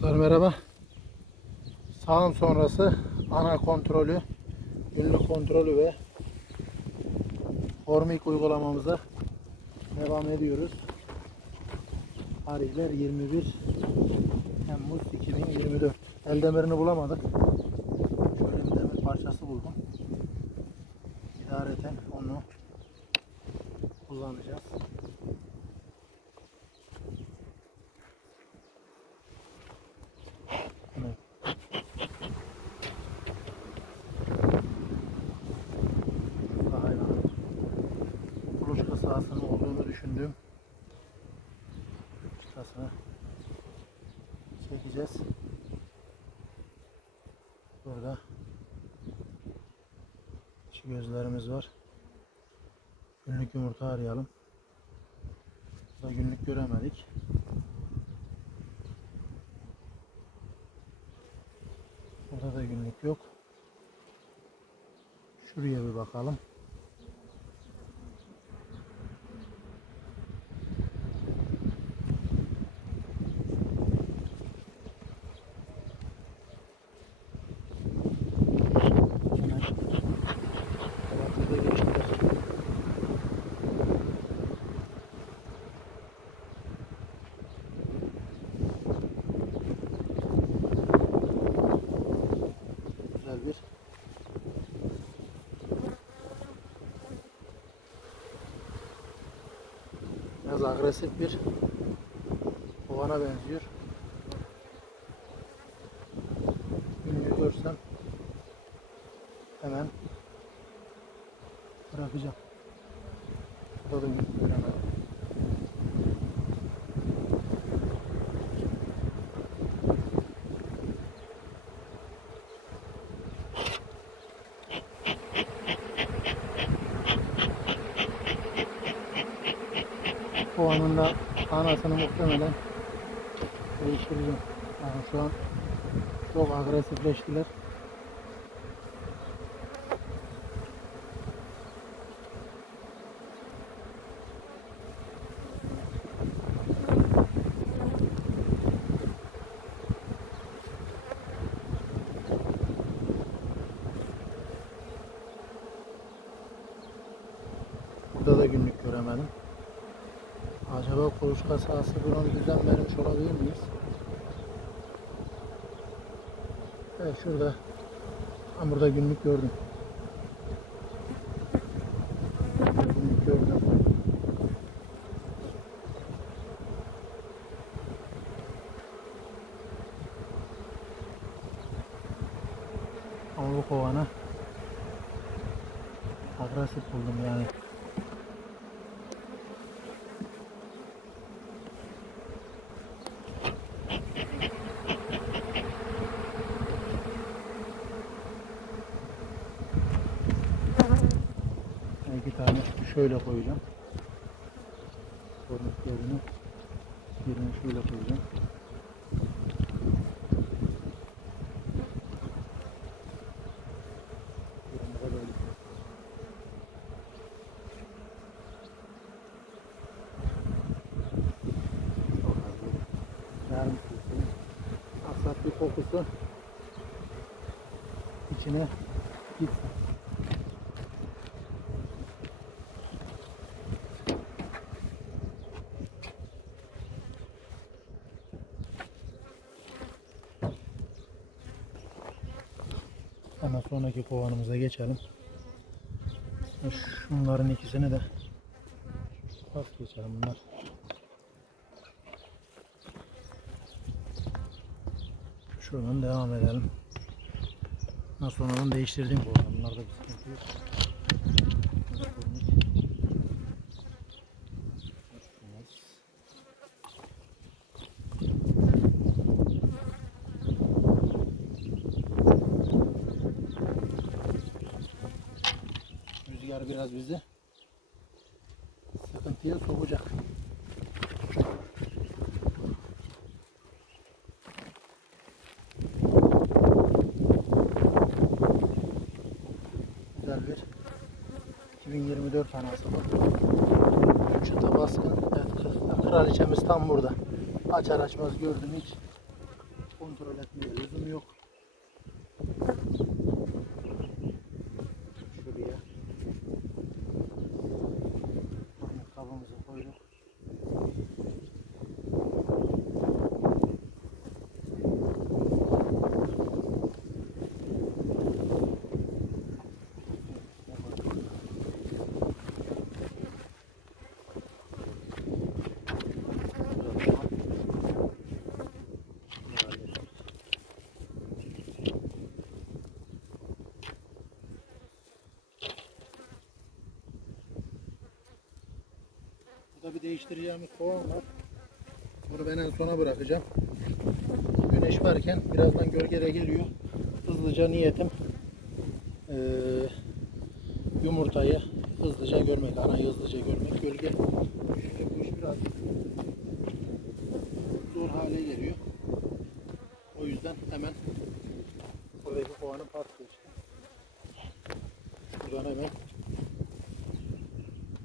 Dostlar merhaba. Sağım sonrası ana kontrolü, günlük kontrolü ve Hormik uygulamamıza devam ediyoruz. Tarihler 21 Temmuz 2024. El demirini bulamadık. Şöyle bir demir parçası buldum. İdareten onu kullanacağız. Çekeceğiz. Burada dişi gözlerimiz var. Günlük yumurta arayalım. Burada günlük göremedik. Burada da günlük yok. Şuraya bir bakalım. Hemen Batıda geçtiler. Güzel bir biraz agresif bir kovana benziyor. Günlüğü görsem hemen bırakacağım. Burada da günlük göremedim. Kovanın da anasını muhtemelen değiştireceğim. Yani şu an çok agresifleştiler. Burada da günlük göremedim. Acaba kuluçka sahası buranın düzen vermiş olabilir miyiz? Evet şurada. Ben burada günlük gördüm. Günlük gördüm. Ama bu kovana agresif buldum yani. İki tane şöyle koyacağım. Kornuk yerine birini şöyle koyacağım. Bir kokusu içine gitsin. Hemen sonraki kovanımıza geçelim. Şunların ikisini de pas geçelim bunlar. Şuradan devam edelim. Sonradan değiştirdiğim kovan. Bunlarda bir sıkıntı yok. Biraz bizi sıkıntıya sokacak. Güzel bir 2024 anası bu. Çıta baskın. Evet, kraliçemiz tam burada. Açar açmaz gördüm hiç. kontrol etmeye lüzum yok. Burada bir değiştireceğimiz kovan var. Bunu ben en sona bırakacağım. Güneş varken birazdan gölgede geliyor. Hızlıca niyetim eee, yumurtayı hızlıca görmek, anayı hızlıca görmek. Gölge düşünce bu iş biraz zor hale geliyor. O yüzden hemen buradaki kovanı pas geçtim. Hemen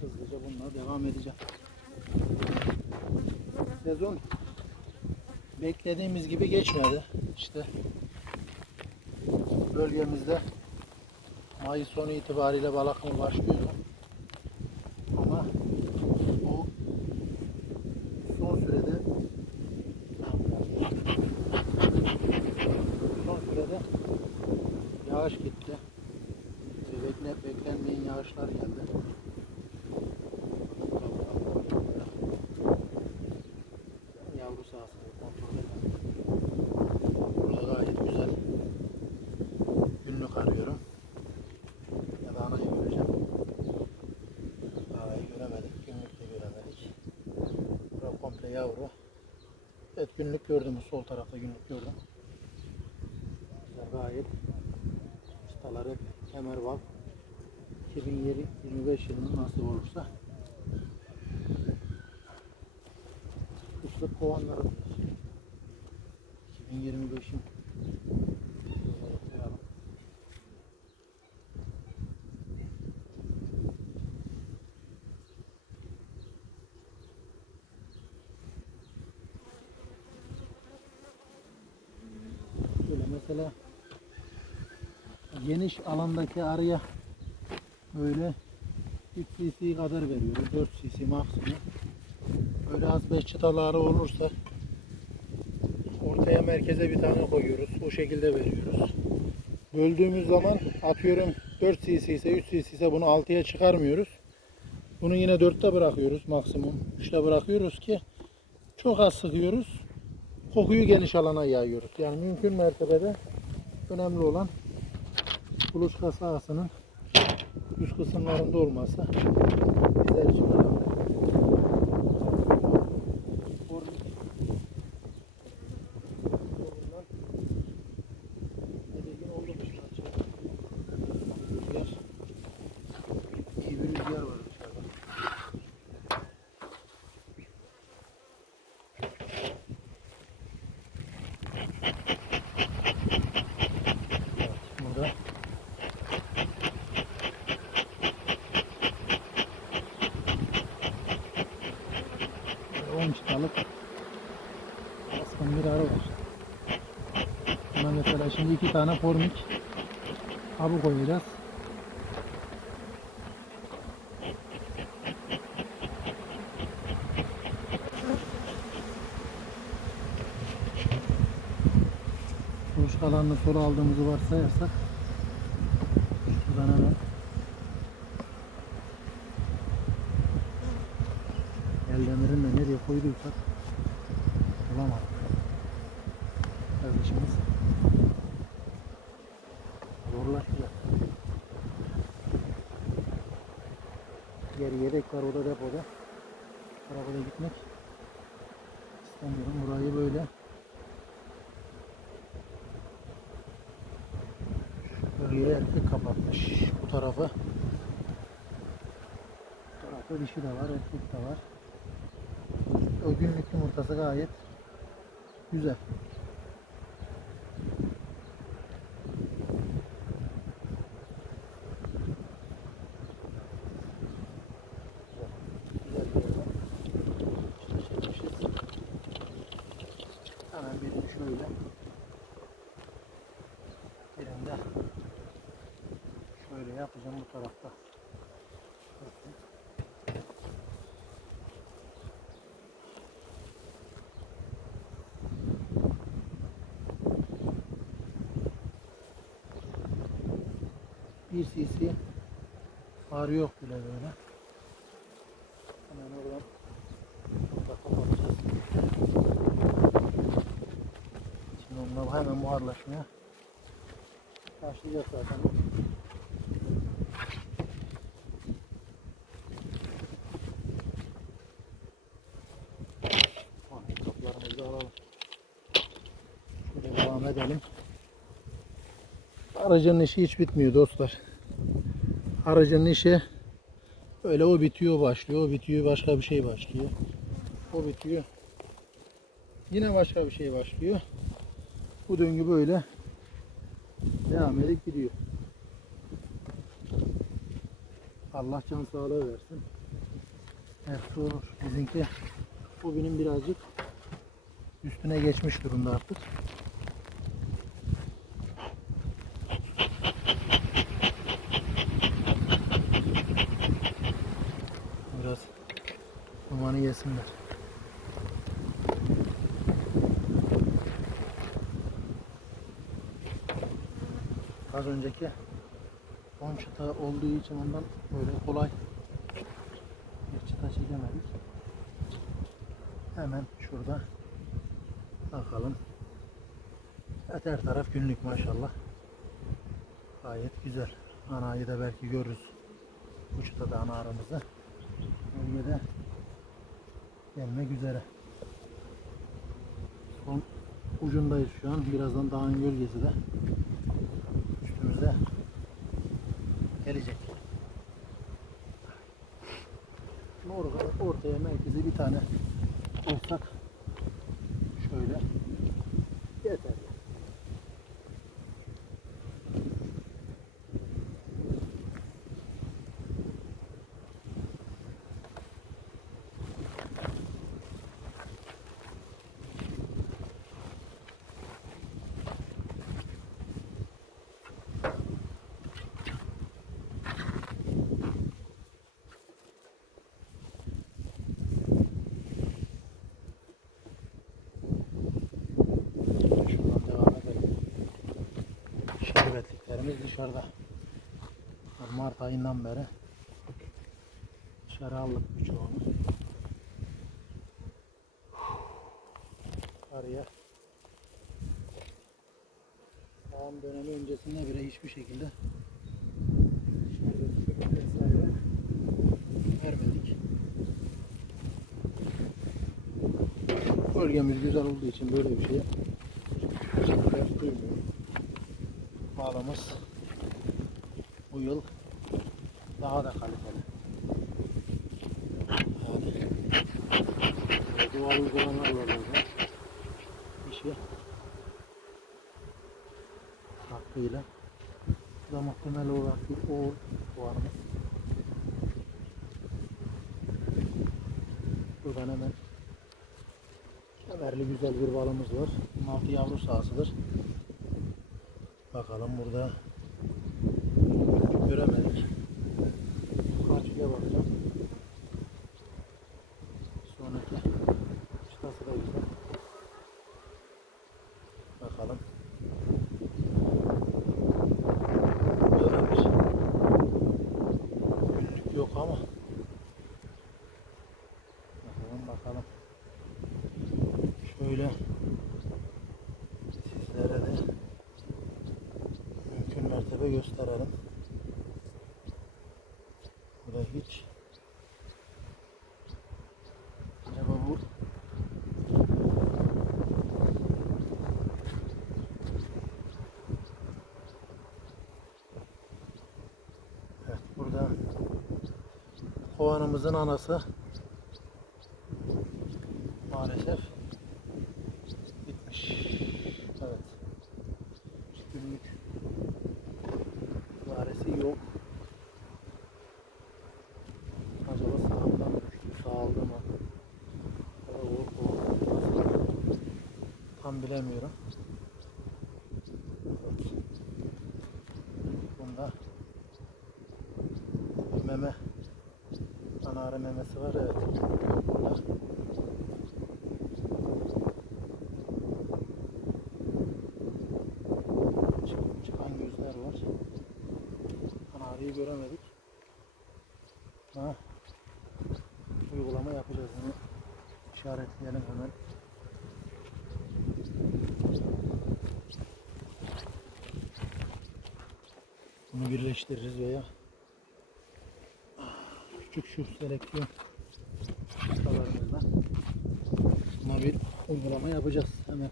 hızlıca bununla devam edeceğim. Sezon beklediğimiz gibi geçmedi. İşte bölgemizde Mayıs sonu itibariyle balık akımı başlıyordu. Ama o son sürede son sürede yağış gitti. Bekle, beklenmeyen yağışlar geldi. Yavru sahasını kontrol edelim. Burada gayet güzel günlük arıyorum. Ya da anayı göreceğim. Anayı göremedik, günlük de göremedik. Burada komple yavru. Evet günlük gördüm, sol tarafta günlük gördüm. Gayet. Ustalar hep Kemerval 2025 yılının nasip olursa kışlık kovanları 2025'in Böyle mesela geniş alandaki arıya böyle 3 cc kadar veriyoruz. 4 cc maksimum. Böyle az 5 çıtaları olursa ortaya merkeze bir tane koyuyoruz. O şekilde veriyoruz. Böldüğümüz zaman atıyorum 4 cc ise 3 cc ise bunu 6'ya çıkarmıyoruz. Bunu yine 4'te bırakıyoruz maksimum. 3'te bırakıyoruz ki çok az sıkıyoruz. Kokuyu geniş alana yayıyoruz. Yani mümkün mertebede önemli olan kuluçka sahasının üst kısımlarında olması bizler için önemli. Bundan tedirgin oldum işte açıkçası. Rüzgar. İyi bir rüzgar var dışarıda. Evet, burada Böyle 10 çıtalık baskın bir arı var. Buna şimdi iki tane formik kabı koyacağız. Kuluçkalarını sola aldığımızı varsayarsak şuradan hemen el demirini de nereye koyduysak erkek kapatmış. Bu tarafı bu tarafta dişi de var, erkek de var. O günlük yumurtası gayet güzel. Güzel bir yerden işte çekmişiz. Hemen birini şöyle. Birinde şöyle yapacağım bu tarafta. Bir cc ağrı yok bile böyle. Hemen oradan kapatacağız. Şimdi onlar hemen buharlaşmaya başlayacak zaten. Vay, Kaplarımızı da alalım. Şöyle devam edelim. Aracın işi hiç bitmiyor dostlar. Aracın işi öyle o bitiyor başlıyor, o bitiyor başka bir şey başlıyor. O bitiyor. Yine başka bir şey başlıyor. Bu döngü böyle devam edip gidiyor. Allah can sağlığı versin. Hepsi olur. Bizimki bu benim birazcık üstüne geçmiş durumda artık. Biraz dumanı yesinler. Az önceki 10 çıta olduğu için ondan böyle kolay bir çıta çekemedik. Hemen şurada bakalım. Evet her taraf günlük maşallah. Gayet güzel. Anayı da belki görürüz. Bu çıtada ana aramızı. Bölgede gelmek üzere. Son ucundayız şu an. Birazdan dağın gölgesi de üstümüze gelecek. Orada, ortaya merkeze bir tane koysak şöyle yeter. Şuradan devam edelim. Şerbetliklerimiz dışarıda. Mart ayından beri dışarı aldık birçoğunu. Araya Sağım dönemi öncesinde bile hiçbir şekilde vermedik. Bölgemiz güzel olduğu için böyle bir şeye ihtiyaç duymuyorum. Bağlamız bu yıl daha da kaliteli. Yani doğal uygulamalar var burada. İşi hakkıyla. Bu da muhtemel olarak bir oğul puanımız. Buradan hemen kemerli güzel bir balımız var. Bunun altı yavru sahasıdır. Bakalım burada göremedik. Karşıya bakacağım. Sonraki çıtası da güzel. Bakalım. Böyle bir günlük yok ama bakalım bakalım. Şöyle sizlere de mümkün mertebe gösterelim. Bu da hiç acaba bu Evet burada kovanımızın anası. Maalesef bitmiş. Evet. Günlük varesi yok. Acaba sağımdan düştü, sağaldı mı? Ya da o, o, nasıl? Tam bilemiyorum. Evet. Bunda bir meme anarı memesi var evet. Çık- Çıkan gözler var. Anarıyı göremedik. Ha. Uygulama yapacağız bunu. İşaretleyelim hemen. Bunu birleştiririz veya küçük şu seleksiyon ustalarımızla buna bir uygulama yapacağız. Hemen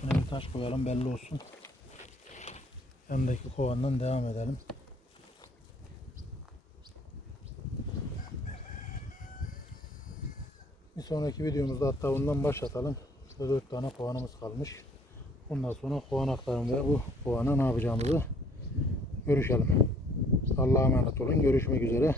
şuna bir taş koyalım belli olsun. Yanındaki kovandan devam edelim. Bir sonraki videomuzda hatta bundan başlatalım. Şurada 4 tane kovanımız kalmış. Ondan sonra kovan aktarım ve bu kovana ne yapacağımızı görüşelim. Allah'a emanet olun. Görüşmek üzere.